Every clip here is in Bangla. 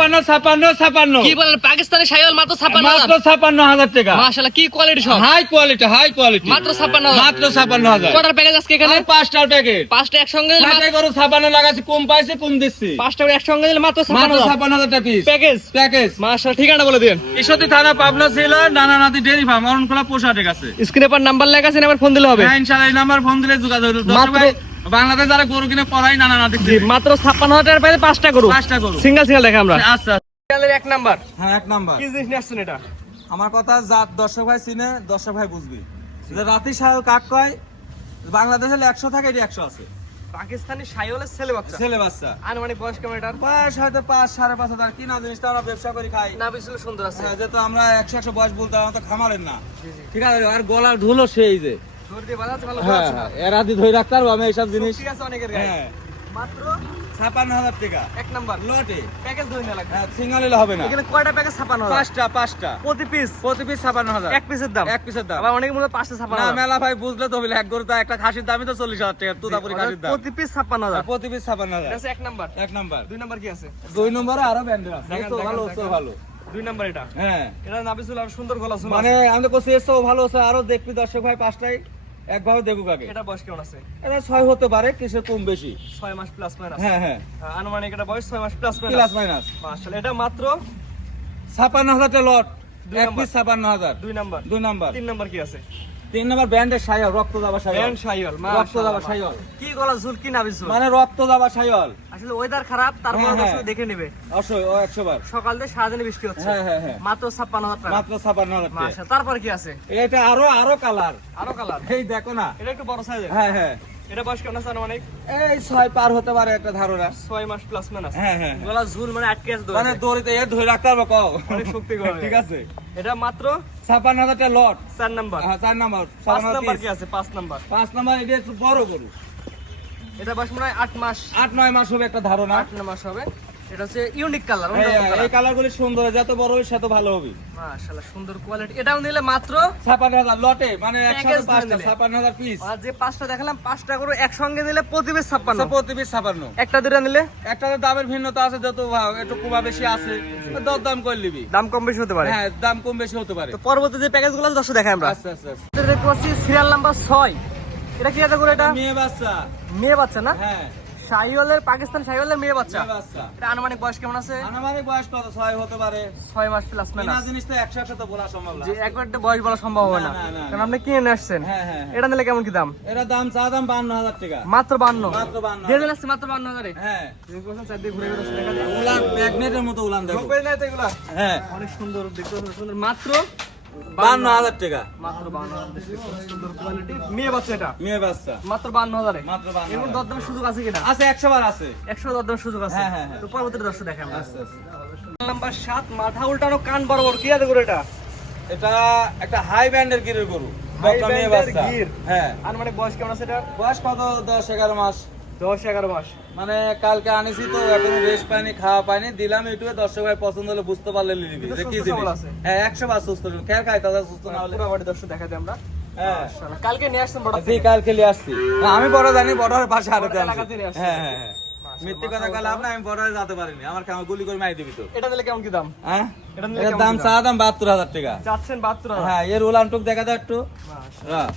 56 কি বলেন পাকিস্তানি শাইওয়াল মাত্র 56,000 মাত্র 56,000 টাকা। মাশাআল্লাহ কি কোয়ালিটি সব হাই কোয়ালিটি মাত্র 56,000 মাত্র 56,000। কটার প্যাকেজ আজকে এখানে? 5টার প্যাকেট। পাঁচটা একসঙ্গে দিলে মাত্র গরু 56 লাগাচ্ছি, কম পাইছে কম দিচ্ছি। পাঁচটা একসঙ্গে দিলে মাত্র মাত্র 56,000 56,000 টাকা পিস প্যাকেজ মাশাআল্লাহ। ঠিকানা বলে দিন। ঈশ্বরদী থানা, পাবনা জেলা, নানানাদি ডেইরি ফার্ম, অরণখোলা পোশাটের কাছে। স্ক্রিনে পর নাম্বার লেখা আছে, নাম্বার ফোন দিলে হবে। হ্যাঁ ইনশাআল্লাহ, এই নাম্বার ফোন দিলে যোগাযোগ করুন। দর্শক ভাই, বাংলাদেশ যারা গরু কিনে পড়াই নানানাদি মাত্র 56,000 টাকার প্যাকেজে 5টা গরু। 5টা গরু সিঙ্গেল দেখা আমরা। আচ্ছা সিরিয়ালের 1 নাম্বার। হ্যাঁ 1 নাম্বার। কি জিনিস নিয়ে আসছেন এটা? আমার কথা জাত দর্শক ভাই চিনে, দর্শক ভাই বুঝবি যে রাতি সাহেব কাক কয়, বাংলাদেশে 100 থাকে, এটি 100 আছে। পাকিস্তানি শাইওয়ালের ছেলে বাচ্চা। ছেলে বাচ্চা, আনুমানিক বয়স কেমন এটার? বয়স হয়তো 5-5.5 হাজার। কি না জিনিসটা আমরা ব্যবসা করি খাই না বিশুল সুন্দর আছে। হ্যাঁ, যেহেতু আমরা 100 বয়স বলতে আমরা তো খামারের না, ঠিক আছে। আর গলার ঢুলো সেই যে ধরে দিয়ে বাজাচ্ছে ভালো হ্যাঁ আছে না? এর আদি ধরে রাখতে পারবো আমি এইসব জিনিস। ঠিক আছে অনেকের গায়ে। হ্যাঁ মাত্র 56,000 টাকা 1 নাম্বার লটে। প্যাকেজ ধরে নিয়ে লাগবে। হ্যাঁ সিঙ্গেল হলে হবে না। এখানে কয়টা প্যাকেজ? 56,000 5টা প্রতি পিস। প্রতি পিস 56,000। এক পিসের দাম? এক পিসের দাম। আবার অনেকে মনে 5টা না 56,000 মেলা ভাই বুঝলে তো বলে, এক গরু তো একটা খাসির দামই তো 40,000 টাকা, তুতাপুরি খাসির দাম। প্রতি পিস 56,000। প্রতি পিস 56,000। এটা আছে 1 নাম্বার। 1 নাম্বার। 2 নাম্বার কি আছে? 2 নম্বরে আরো ব্যান্ডেল আছে। দেখান, এসো দেখান, ভালো, দেখান। এসো ভালো। 2 নাম্বার এটা। হ্যাঁ এটা নাবিসুল আর সুন্দর গলা আছে। মানে আমি তো কইছি এসো ভালো আছে, আরো দেখবি দর্শক ভাই 5টাই একভাবে দেখুক আগে। এটা বয়স কেমন আছে? এটা 6 হতে পারে, কিছু কম বেশি। 6 মাস প্লাস মাইনাস। হ্যাঁ হ্যাঁ আনুমানিক এটা বয়স 6 মাস প্লাস প্লাস মাইনাস। মাইনাস। মাশাআল্লাহ এটা মাত্র 56,000 টা লট, 2 এক number. Piece 56,000। 2 number. 2 number. 3 number কি আছে? 3 নাম্বার ব্যান্ডের শাইওয়াল, রক্ত যাবা শাইওয়াল। ব্যান্ড শাইওয়াল। রক্ত যাবা শাইওয়াল, কি গলা ঝুল কি নাবিসুল। মানে রক্ত যাবা শাইওয়াল। আসলে ওয়েদার খারাপ, তারপর হ্যাঁ, হ্যাঁ। দর্শক দেখে নেবে। অবশ্যই 100 বার। সকাল থেকে সারাদিন বৃষ্টি হচ্ছে। হ্যাঁ হ্যাঁ হ্যাঁ মাত্র 56,000 টাকা। মাত্র 56,000 টাকা। মাশাআল্লাহ। তারপর কি আছে? এটা আরো কালার, আরো কালার। এই দেখো না। এটা একটু বড় সাইজের। হ্যাঁ হ্যাঁ এটা বয়স কেমন আছে আনুমানিক? এই 6 পার হতে পারে একটা ধারণা। 6 মাস প্লাস মাইনাস। হ্যাঁ হ্যাঁ গলা ঝুল মানে আটকে আছে মানে দৌড়ে। দড়িতে এ ধরে রাখতে পারবো কও। অনেক শক্তি করে। ঠিক আছে। এটা মাত্র 56,000 টা লট। 4 নাম্বার। হ্যাঁ 4 নাম্বার। 5 নাম্বার কি আছে? 5 নাম্বার। 5 নাম্বার এটা একটু বড় গরু। এটা বয়স মনে হয় 8 মাস। 8-9 মাস হবে একটা ধারণা। 8 মাস হবে। এটা হচ্ছে ইউনিক কালার। এই কালার গুলি সুন্দর, যত বড় হবে তত ভালো হবে। মাশাআল্লাহ সুন্দর কোয়ালিটি। এটাও নিলে মাত্র 56,000 লটে, মানে একসাথে প্যাকেজ 5টা নিলে। 56,000 পিস। আর যে 5টা দেখালাম 5টা করে একসঙ্গে নিলে প্রতি পিস 56। প্রতি পিস 56। একটা দুটো নিলে একটা তো দামের ভিন্নতা আছে, যত একটু কমা বেশি আছে, দর দাম করে নিবি। দাম কম বেশি হতে পারে। হ্যাঁ দাম কম বেশি হতে পারে। তো পরবর্তী যে প্যাকেজগুলো আছে দর্শক দেখাই আমরা। আচ্ছা আচ্ছা আচ্ছা। এটা দেখতে পাচ্ছি সিরিয়াল নাম্বার 6। এটা কি আছে করে? এটা মেয়ে বাচ্চা। মেয়ে বাচ্চা না? হ্যাঁ শাহিওয়ালের, পাকিস্তান শাহিওয়ালের মেয়ে বাচ্চা। মেয়ে বাচ্চা। এটা আনুমানিক বয়স কেমন আছে? আনুমানিক বয়স কত? 6 হতে পারে। 6 মাস প্লাস কিনা মাইনাস। জিনিস তো 100 তো বলা সম্ভব না। যে একবার একটা বয়স বলা সম্ভব হবে না, না, না, না, কারণ আপনি কিনে নিয়ে আসছেন। হ্যাঁ হ্যাঁ হ্যাঁ। এটা নিলে কেমন কি দাম? এরা দাম চা দাম 52,000 টাকা। মাত্র 52। মাত্র 52। দিয়ে দিন আসছে মাত্র 52,000 এ। হ্যাঁ চারদিকে ঘুরে ঘুরে দেখা যায়। উলান ম্যাগনেটের মতো উলান দেখো। ঢোকবে না তো এগুলা? হ্যাঁ অনেক সুন্দর দেখতে, অনেক সুন্দর। মাত্র 52,000 টাকা। মাত্র 52,000 দেখতে খুব সুন্দর কোয়ালিটি। মেয়ে বাচ্চা এটা মেয়ে বাচ্চা মাত্র 52,000 এ। মাত্র 52,000। এমন দরদামের সুযোগ আছে কিনা? আছে 100 বার আছে। 100 দরদামের সুযোগ আছে। হ্যাঁ, হ্যাঁ, হ্যাঁ। তো পরবর্তী দর্শক দেখেন আমরা। আচ্ছা আচ্ছা। নাম্বার 7 মাথা উল্টানো কান বরাবর কি আছে করে এটা? এটা একটা হাই ব্যান্ডের গিরের গরু। হাই বকনা মেয়ে ব্যান্ডের বাচ্চা। গির। হ্যাঁ আনুমানিক বয়স কেমন আছে এটা? বয়স কত? 10-11 মাস। 10-11 মাস। মানে কালকে আনিছি তো এখনো রেস্ট পাইনি, খাওয়া পাইনি, দিলাম ইউটিউবে। দর্শক ভাই পছন্দ হলে বুঝতে পারলে নিবি কিন্তু যে কি সুস্থ সবল জিনিস। আছে। হ্যাঁ 100 বার সুস্থ। খেয়াল খাই তাদের সুস্থ না হলে। পুরো বাড়ি দর্শক দেখা যায় আমরা। হ্যাঁ মাশাআল্লাহ। কালকে নিয়ে আসছেন বড় জি কালকে নিয়ে আসছি। না, আমি বড় জানি, বড়ের পাশে আরো বড় এলাকা থেকে আসছে। হ্যাঁ হ্যাঁ হ্যাঁ। মিথ্যে কথা কইলে আপনি, আমি বড়রে যেতে পারিনি। আমার কাম গুলি করে মাই দিবি তো। এটা নিলে কেমন কি দাম? হ্যাঁ এটা নিলে এর কেমন দাম কি চা দাম 72,000 টাকা। যাচ্ছেন 72,000। হ্যাঁ এর উলান টুক দেখা দাও একটু। মাশাআল্লাহ। হ্যাঁ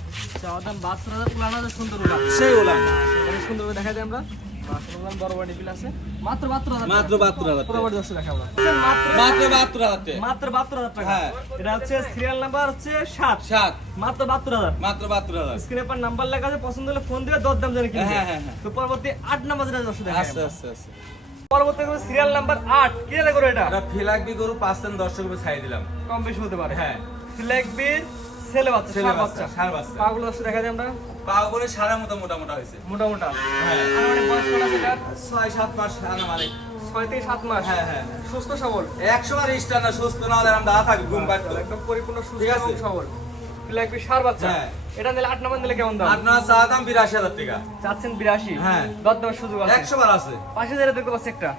চাওয়া দাম 72,000, উলানো আছে সুন্দর উলান। সেই উলান। অনেক সুন্দর করে দেখা যায় আমরা। মাশাআল্লাহ উলান বড় বড় বিল আছে। মাত্র 72,000। মাত্র 72,000 পুরো টাকা। বাড়ি দর্শক দেখা আমরা। মাত্র মাত্র 72,000 টাকা। মাত্র 72,000 টাকা। হ্যাঁ। এটা হচ্ছে সিরিয়াল নাম্বার হচ্ছে 7। 7 মাত্র 72,000। মাত্র 72,000। স্ক্রিনে পর নাম্বার লেখা আছে, পছন্দ হলে ফোন দিলে দর দাম জানে কিনবে। হ্যাঁ, হ্যাঁ, হ্যাঁ। তো পরবর্তী 8 নাম্বার যেটা দর্শক দেখা আচ্ছা আমরা। আচ্ছা আচ্ছা। পরবর্তী সিরিয়াল নাম্বার 8 কি লাগে করে এটা? এটা ফিলাকবি গরু 5 দর্শক রুপে ছাই দিলাম। কম বেশি হতে পারে। হ্যাঁ ফ্ল্যাগবি ছেলে বাচ্চা, ছেলে ষাঁড় বাচ্চা, বাচ্চা। ষাঁড় বাচ্চা। পাগুলো দর্শক দেখা যায় আমরা। পাও করে সারা মতো মোটা মোটা হয়েছে। মোটা মোটা। হ্যাঁ আনুমানিক বয়স কেমন আছে এটার? 6-7 মাস আনুমানিক। 6 থেকে 7 মাস। হ্যাঁ হ্যাঁ সুস্থ সবল। 100 বার স্টার না, সুস্থ না হলে আমরা দাঁড়া থাকি ঘুম পাড়তো। একদম পরিপূর্ণ সুস্থ ঠিক আছে। এবং সবল। ফ্ল্যাগবি ষাঁড় বাচ্চা। হ্যাঁ। এটা নিলে 8 নাম্বার নিলে কেমন দাম? আপনার চা দাম 82,000 টাকা। চাচ্ছেন 82। হ্যাঁ। দর দামের সুযোগ আছে। 100 বার আছে। পাশে যেটা দেখতে পাচ্ছি একটা।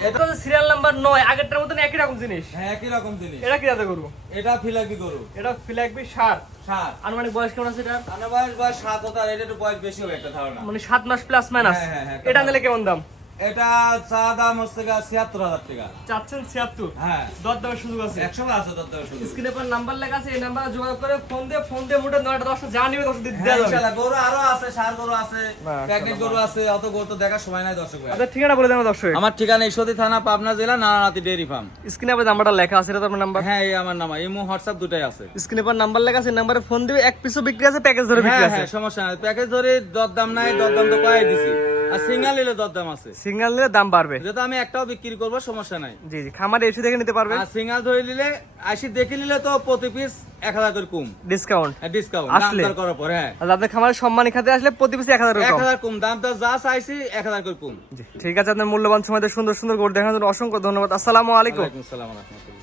এটা এটা হচ্ছে সিরিয়াল নাম্বার 9, আগেরটার মতন একই রকম জিনিস। হ্যাঁ একই রকম জিনিস। এটা কি যাতে করব? এটা ফিলাকবি গরু। এটা ফ্ল্যাগবি ষাঁড়। 7 আনুমানিক বয়স কেমন আছে এটা? আনুমানিক বয়স 7 হতো, আর এটা একটু বয়স বেশি হবে একটা ধারণা। মানে 7 মাস প্লাস মাইনাস। হ্যাঁ, হ্যাঁ, হ্যাঁ, এটা নিলে কেমন দাম? এটা চা দাম হচ্ছে ৭৬,০০০ টাকা। চাচ্ছেন 76, হ্যাঁ দরদামের সুযোগ আছে। ১০০ আছে দরদাম শুধু। স্ক্রিনে পর নাম্বার লেখা আছে, এই নাম্বারে যোগাযোগ করে ফোন দিয়ে মোটে 9টা 10টা যা নিবে 10 দিতে হ্যাঁ, দেওয়া যাবে। ইনশাআল্লাহ। গরু আরো আছে, ষাঁড় গরু আছে, মাশাআল্লাহ। প্যাকেট গরু আছে, অত গরু তো দেখার সময় নাই দর্শক ভাই। আপনার ঠিকানা বলে দেন দর্শক। আমার ঠিকানা ঈশ্বরদী থানা, পাবনা জেলা, নারায়ণাতি ডেইরি ফার্ম। স্ক্রিনে পর নাম্বারটা লেখা আছে, এটা তো আপনার নাম্বার। হ্যাঁ, এই আমার নাম, ইমো হোয়াটসঅ্যাপ দুটাই আছে। স্ক্রিনে পর নাম্বার লেখা আছে, নাম্বারে ফোন দিবে। এক পিসও বিক্রি আছে, প্যাকেজ ধরে বিক্রি হ্যাঁ আছে। হ্যাঁ, সমস্যা নাই। প্যাকেজ ধরে দরদাম নাই, দরদাম তো কয়াই দিছি। আর সিঙ্গেল নিলে দরদাম আছে। সিঙ্গেল নিলে দাম বাড়বে। যেহেতু আমি একটাও বিক্রি করব, সমস্যা নাই। জি জি, খামারে এসে দেখে নিতে পারবে। আর সিঙ্গেল ধরে নিলে, আসি দেখে নিলে তো প্রতি পিস 1000 করে কম ডিসকাউন্ট ডিসকাউন্ট আসলে? দাম দর করার পর। হ্যাঁ, আর আপনার খামারে সম্মানী খাতে আসলে প্রতি পিসে 1000 টাকা কম। 1000 কম দাম তো যা চাইছি 1000 করে কম। জি, ঠিক আছে। আপনার মূল্যবান সময় দিয়ে সুন্দর সুন্দর গরু দেখানোর জন্য অসংখ্য ধন্যবাদ। আসসালামু আলাইকুম। ওয়ালাইকুম আসসালাম ওয়া রাহমাতুল্লাহ।